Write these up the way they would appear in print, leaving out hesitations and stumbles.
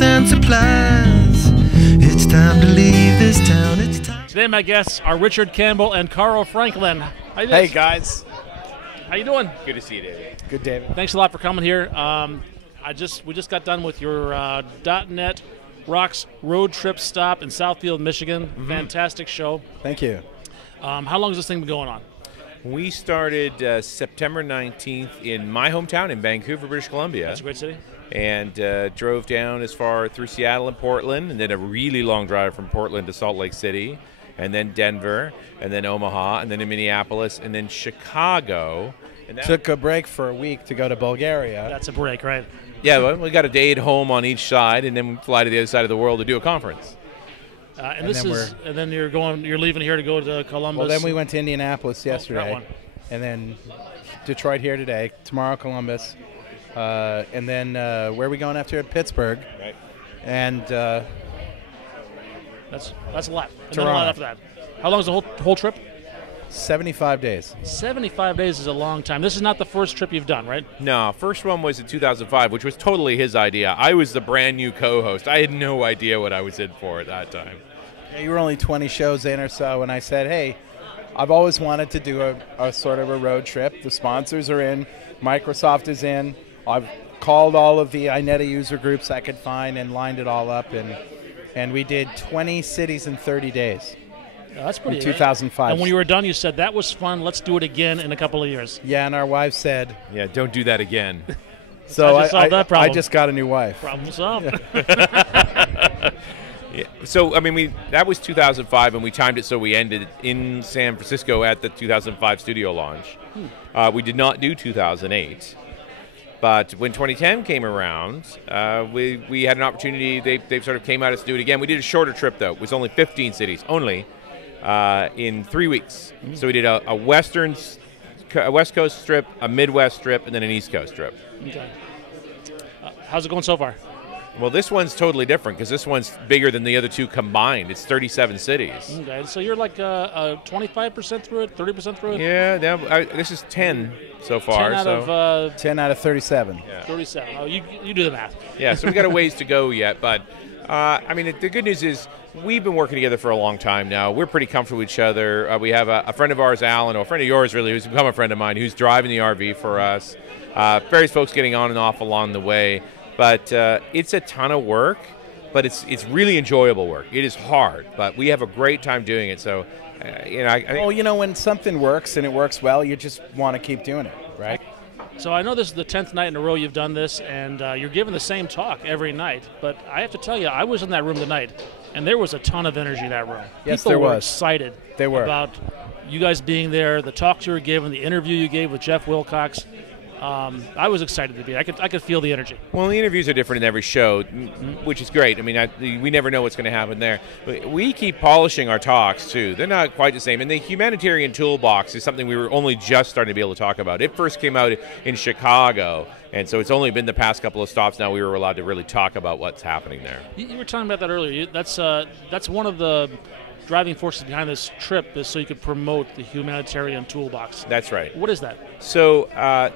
books and supplies. It's time to leave this town. It's time. Today my guests are Richard Campbell and Carl Franklin. Hey guys. How you doing? Good to see you, David. Good, David. Thanks a lot for coming here. We just got done with your .NET Rocks road trip stop in Southfield, Michigan. Fantastic show. Thank you. How long has this thing been going on? We started September 19th in my hometown in Vancouver, British Columbia. That's a great city. And drove down as far through Seattle and Portland, and then a really long drive from Portland to Salt Lake City, and then Denver, and then Omaha, and then in Minneapolis, and then Chicago. And Took a break for a week to go to Bulgaria. That's a break, right? Yeah, well, we got a day at home on each side, and then we fly to the other side of the world to do a conference. And then you're leaving here to go to Columbus. Well, then we went to Indianapolis that yesterday, one. and then Detroit here today. Tomorrow, Columbus, and then where are we going after? Pittsburgh. Right. And That's a lot. And then a Toronto. lot after that. How long is the whole trip? 75 days. 75 days is a long time. This is not the first trip you've done, right? No, first one was in 2005, which was totally his idea. I was the brand new co-host. I had no idea what I was in for at that time. You were only 20 shows in or so, and I said, hey, I've always wanted to do a sort of a road trip. The sponsors are in. Microsoft is in. I've called all of the INETA user groups I could find and lined it all up, and we did 20 cities in 30 days. That's pretty. In 2005. And when you were done, you said, that was fun. Let's do it again in a couple of years. Yeah, and our wife said, Yeah, don't do that again. so I just solved that problem. I just got a new wife. Problem solved. Yeah. So, I mean, that was 2005, and we timed it so we ended in San Francisco at the 2005 studio launch. We did not do 2008. But when 2010 came around, we had an opportunity. They sort of came at us to do it again. We did a shorter trip, though. It was only 15 cities, only, in 3 weeks. So we did a West Coast trip, a Midwest trip, and then an East Coast trip. Okay. How's it going so far? Well, this one's totally different because this one's bigger than the other two combined. It's 37 cities. Okay, so you're like 25% through it, 30% through it? Yeah, this is 10 so far. 10 out of 37. Yeah. 37. Oh, you do the math. Yeah, so we've got a ways to go yet. But, I mean, the good news is we've been working together for a long time now. We're pretty comfortable with each other. We have a friend of ours, Alan, or a friend of yours, really, who's become a friend of mine, who's driving the RV for us. Various folks getting on and off along the way. But it's a ton of work, but it's really enjoyable work. It is hard, but we have a great time doing it. So, when something works and it works well, you just want to keep doing it, right? So I know this is the 10th night in a row you've done this, and you're giving the same talk every night. But I have to tell you, I was in that room tonight, and there was a ton of energy in that room. Yes, People there were was. excited They were. about you guys being there, the talks you were giving, the interview you gave with Jeff Wilcox. I was excited to be. I could feel the energy. Well, the interviews are different in every show, which is great. I mean, we never know what's going to happen there. We keep polishing our talks, too. They're not quite the same. And the humanitarian toolbox is something we were only just starting to be able to talk about. It first came out in Chicago, and so it's only been the past couple of stops now we were allowed to really talk about what's happening there. You were talking about that earlier. That's one of the driving forces behind this trip is so you could promote the humanitarian toolbox. That's right. What is that? So,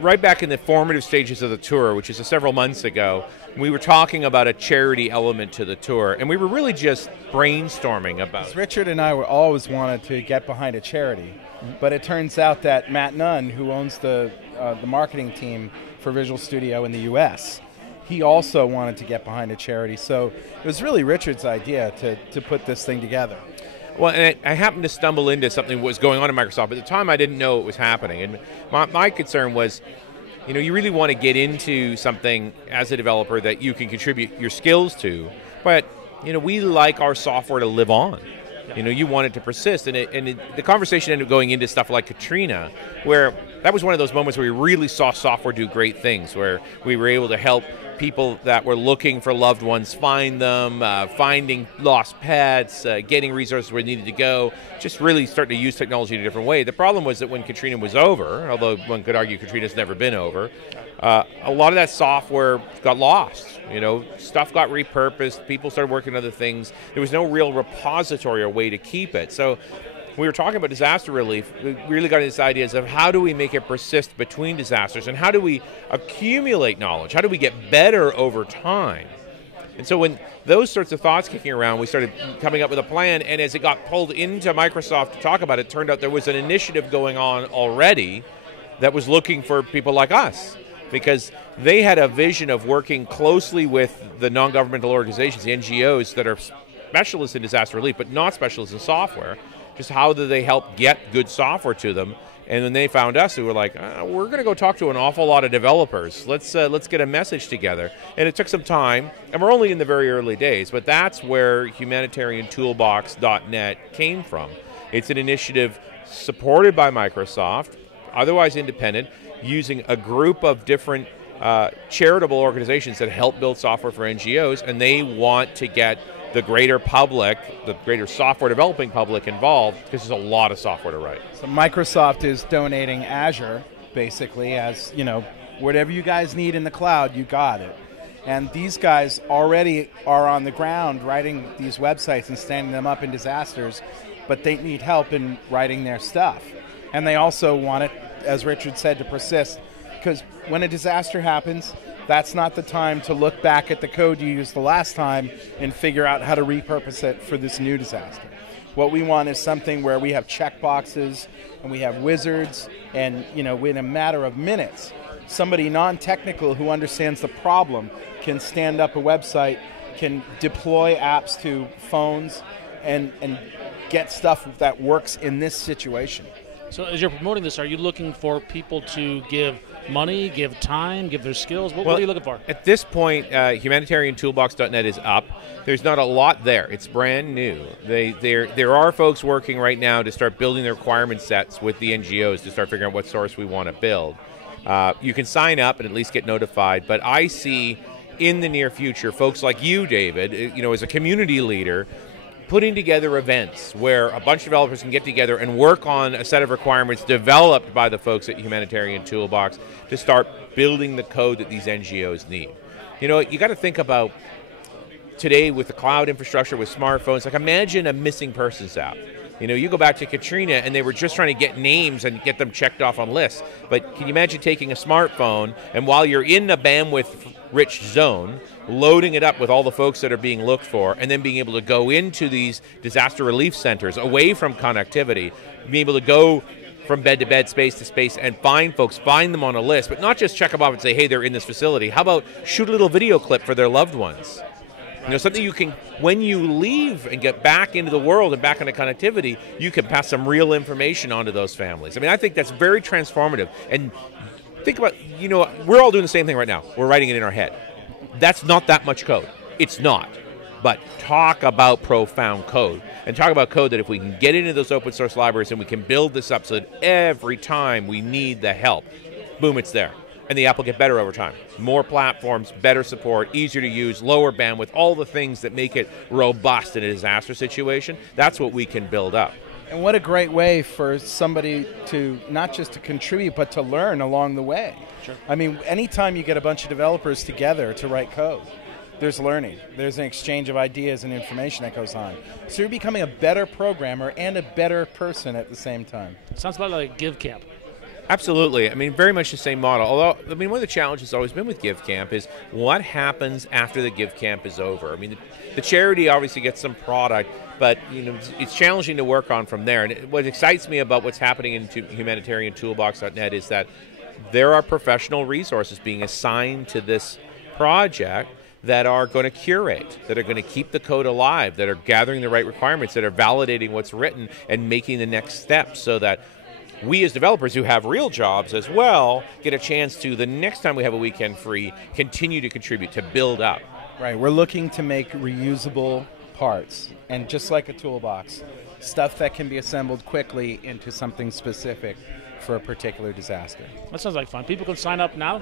right back in the formative stages of the tour, which is several months ago, we were talking about a charity element to the tour, and we were really just brainstorming about it. Richard and I were always wanted to get behind a charity, but it turns out that Matt Nunn, who owns the marketing team for Visual Studio in the U.S., he also wanted to get behind a charity. So it was really Richard's idea to put this thing together. Well, and I happened to stumble into something that was going on at Microsoft. At the time, I didn't know it was happening. And my concern was, you really want to get into something as a developer that you can contribute your skills to. But, we like our software to live on. You want it to persist. And the conversation ended up going into stuff like Katrina, where that was one of those moments where we really saw software do great things, where we were able to help people that were looking for loved ones find them, finding lost pets, getting resources where they needed to go, just really starting to use technology in a different way. The problem was that when Katrina was over, although one could argue Katrina's never been over, a lot of that software got lost. Stuff got repurposed, people started working on other things. There was no real repository or way to keep it. So we were talking about disaster relief. We really got into this ideas of how do we make it persist between disasters, and how do we accumulate knowledge? How do we get better over time? And so when those sorts of thoughts kicking around, we started coming up with a plan, and as it got pulled into Microsoft to talk about it, turned out there was an initiative going on already that was looking for people like us, because they had a vision of working closely with the non-governmental organizations, the NGOs that are specialists in disaster relief, but not specialists in software. Just how do they help get good software to them? And when they found us, they were like, we're going to go talk to an awful lot of developers. Let's get a message together. And it took some time, and we're only in the very early days, but that's where humanitariantoolbox.net came from. It's an initiative supported by Microsoft, otherwise independent, using a group of different charitable organizations that help build software for NGOs, and they want to get the greater public, the greater software developing public involved, because there's a lot of software to write. So Microsoft is donating Azure, basically, as, whatever you guys need in the cloud, you got it. And these guys already are on the ground writing these websites and standing them up in disasters, but they need help in writing their stuff. And they also want it, as Richard said, to persist, because when a disaster happens, that's not the time to look back at the code you used the last time and figure out how to repurpose it for this new disaster. What we want is something where we have checkboxes and we have wizards, and in a matter of minutes, somebody non-technical who understands the problem can stand up a website, can deploy apps to phones, and get stuff that works in this situation. So as you're promoting this, are you looking for people to give money, give time, give their skills? What are you looking for? At this point, humanitariantoolbox.net is up. There's not a lot there. It's brand new. There are folks working right now to start building the requirement sets with the NGOs to start figuring out what source we want to build. You can sign up and at least get notified, but I see in the near future folks like you, David, as a community leader, putting together events where a bunch of developers can get together and work on a set of requirements developed by the folks at Humanitarian Toolbox to start building the code that these NGOs need. You got to think about today with the cloud infrastructure, with smartphones, like imagine a missing persons app. You go back to Katrina and they were just trying to get names and get them checked off on lists. But can you imagine taking a smartphone and while you're in a bandwidth-rich zone, loading it up with all the folks that are being looked for, and then being able to go into these disaster relief centers away from connectivity, being able to go from bed to bed, space to space, and find folks, find them on a list, but not just check them off and say, hey, they're in this facility. How about shoot a little video clip for their loved ones? Something you can, when you leave and get back into the world and back into connectivity, you can pass some real information on to those families. I think that's very transformative. And think about, we're all doing the same thing right now. We're writing it in our head. That's not that much code. It's not. But talk about profound code. And talk about code that if we can get into those open source libraries and we can build this up so that every time we need the help, boom, it's there. And the app will get better over time. More platforms, better support, easier to use, lower bandwidth, all the things that make it robust in a disaster situation. That's what we can build up. And what a great way for somebody to not just to contribute, but to learn along the way. Sure. Anytime you get a bunch of developers together to write code, there's learning. There's an exchange of ideas and information that goes on. So you're becoming a better programmer and a better person at the same time. Sounds about like GiveCamp. Absolutely. Very much the same model. Although, one of the challenges has always been with GiveCamp is what happens after the GiveCamp is over. The charity obviously gets some product, but it's challenging to work on from there. And what excites me about what's happening in humanitariantoolbox.net is that there are professional resources being assigned to this project that are going to curate, that are going to keep the code alive, that are gathering the right requirements, that are validating what's written and making the next steps so that we as developers who have real jobs as well get a chance to, the next time we have a weekend free, continue to contribute, to build up. Right, we're looking to make reusable parts, and just like a toolbox, stuff that can be assembled quickly into something specific for a particular disaster. That sounds like fun. People can sign up now?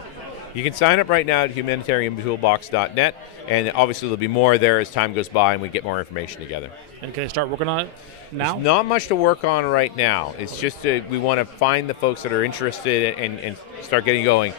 You can sign up right now at humanitariantoolbox.net, and obviously there'll be more there as time goes by and we get more information together. And can I start working on it now? There's not much to work on right now. It's just we want to find the folks that are interested and start getting going.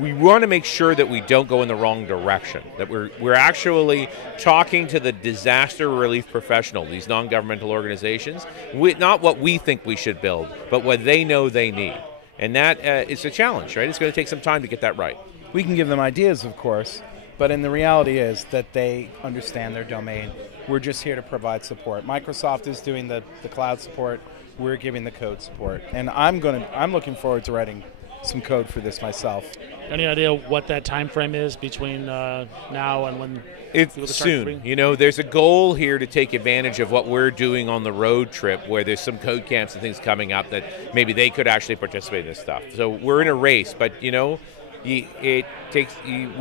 We want to make sure that we don't go in the wrong direction, that we're actually talking to the disaster relief professional, these non-governmental organizations, not what we think we should build, but what they know they need. And that is a challenge, right? It's going to take some time to get that right. We can give them ideas, of course, But in the reality is that they understand their domain. We're just here to provide support. Microsoft is doing the cloud support. We're giving the code support. And I'm looking forward to writing some code for this myself. Any idea what that time frame is between now and when? It's soon. You know, there's a goal here to take advantage of what we're doing on the road trip, where there's some code camps and things coming up that maybe they could actually participate in this stuff. So we're in a race, but you know, we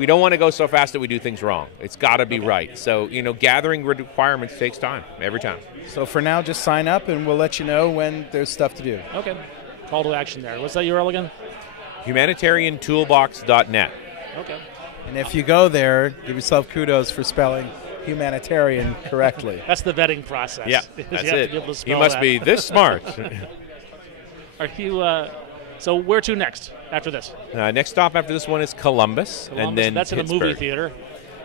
don't want to go so fast that we do things wrong. It's got to be right. So, you know, gathering requirements takes time, every time. So for now, just sign up and we'll let you know when there's stuff to do. Okay. Call to action there. What's that URL again? humanitariantoolbox.net. Okay. And if you go there, give yourself kudos for spelling humanitarian correctly. That's the vetting process. Yeah, you that's have to it. be able to spell You must that. be this smart. Are you? So where to next after this? Next stop after this one is Columbus, and then that's Pittsburgh. in a movie theater.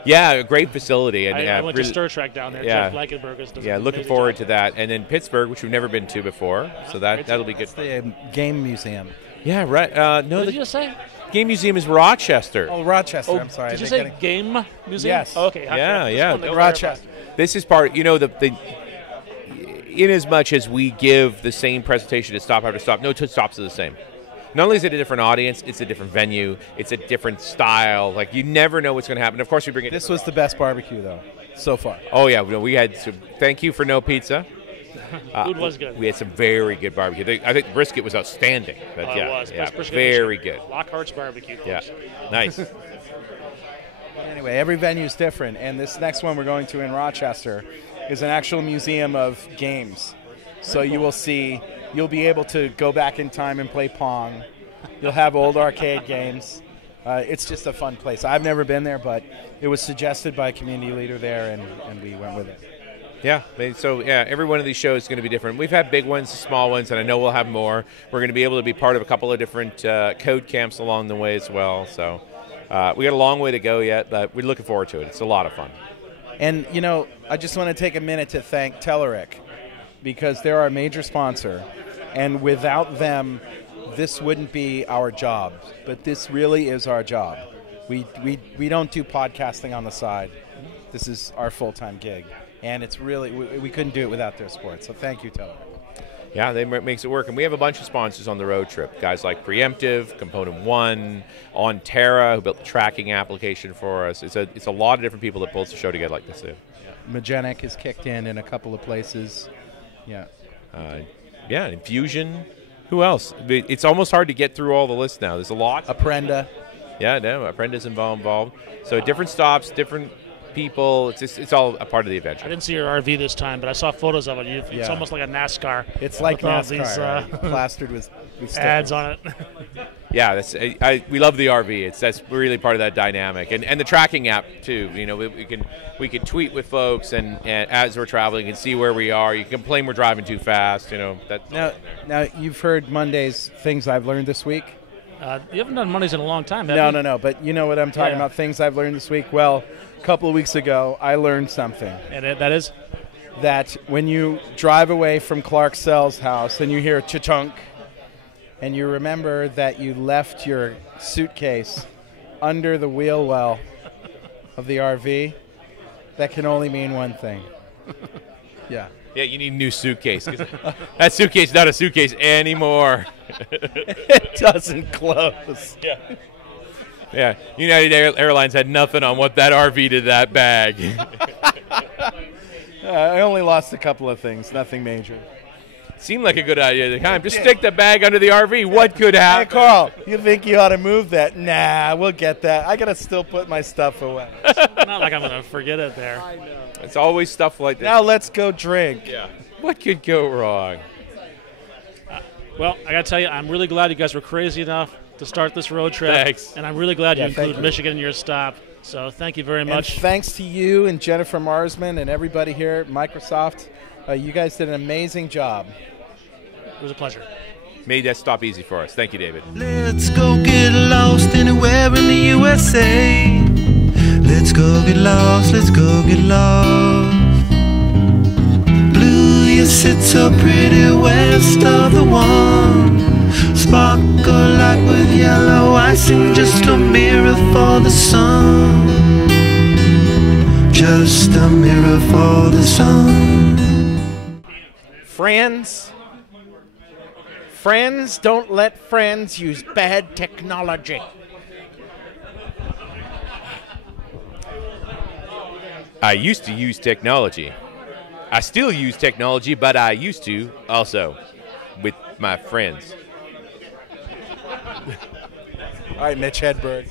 Yeah, a great facility. And I went to really, Star Trek down there. Yeah. Jeff Blankenberg does yeah, an looking amazing forward job. to that. And then Pittsburgh, which we've never been to before, so that'll be good. It's the game museum. Yeah, right. No, What did the you just say? game museum is Rochester. Oh, Rochester. I'm sorry. Did you They're say getting- game museum? Yes. Oh, okay. Yeah. Rochester. This is part, you know, in as much as we give the same presentation to stop after stop, no two stops are the same. Not only is it a different audience, it's a different venue, it's a different style. Like, you never know what's going to happen. Of course, we bring it. This was the best barbecue, though, so far. Oh, yeah. We had some, thank you for no pizza. Food was good. We had some very good barbecue. I think the brisket was outstanding. But It was. yeah, Best brisket very in the good. show. Lockhart's Barbecue, Yeah, folks. nice. Anyway, every venue is different, and this next one we're going to in Rochester is an actual museum of games. So you'll be able to go back in time and play Pong. You'll have old arcade games. It's just a fun place. I've never been there, but it was suggested by a community leader there, and we went with it. Yeah, so every one of these shows is going to be different. We've had big ones, small ones, and I know we'll have more. We're going to be able to be part of a couple of different code camps along the way as well. So we got a long way to go yet, but we're looking forward to it. It's a lot of fun. And, you know, I just want to take a minute to thank Telerik, because they're our major sponsor, and without them, this wouldn't be our job. But this really is our job. We don't do podcasting on the side. This is our full-time gig. And it's really, we couldn't do it without their support. So thank you, Telerik. Yeah, they makes it work. And we have a bunch of sponsors on the road trip. Guys like Preemptive, Component One, On Terra, who built the tracking application for us. It's a lot of different people that pulls the show together like this too. Magenic is kicked in a couple of places. Yeah. Infusion. Who else? It's almost hard to get through all the lists now. There's a lot. Apprenda. Yeah, no, Apprenda's involved. So different stops, different people. It's all a part of the I adventure. didn't see your RV this time, but I saw photos of it. It's Yeah. almost like a NASCAR. It's like with all NASCAR, these, right? Plastered with ads stickers. on it. Yeah, we love the RV. That's really part of that dynamic, and the tracking app too. You know, we can tweet with folks, and as we're traveling, you can see where we are. You can complain we're driving too fast. You know that. Now you've heard Monday's things I've learned this week. You haven't done Mondays in a long time, have you? No. But you know what I'm talking Yeah. about, things I've learned this week. Well, a couple of weeks ago, I learned something. And that is? That when you drive away from Clark Sell's house and you hear cha-chunk, and you remember that you left your suitcase under the wheel well of the RV, that can only mean one thing. Yeah. Yeah, you need a new suitcase. 'Cause that suitcase is not a suitcase anymore. It doesn't close. Yeah, United Airlines had nothing on what that RV did to that bag. I only lost a couple of things, nothing major. Seemed like a good idea at the time. Just stick the bag under the RV. What could Hey, happen? Carl, you think you ought to move that? Nah, we'll get that. I got to still put my stuff away. Not like I'm going to forget it there. It's always stuff like that. Now let's go drink. Yeah. What could go wrong? Well, I got to tell you, I'm really glad you guys were crazy enough to start this road trip. Thanks. And I'm really glad you Yeah, thank include you. Michigan in your stop. So thank you very And much. thanks to you and Jennifer Marsman and everybody here at Microsoft. You guys did an amazing job. It was a pleasure. Made that stop easy for us. Thank you, David. Let's go get lost anywhere in the USA. Let's go get lost, let's go get lost. Blue, you sit so pretty west of the one. Sparkle like with yellow icing, just a mirror for the sun. just a mirror for the sun. Friends, don't let friends use bad technology. I used to use technology. I still use technology, but I used to also with my friends. All right, Mitch Hedberg.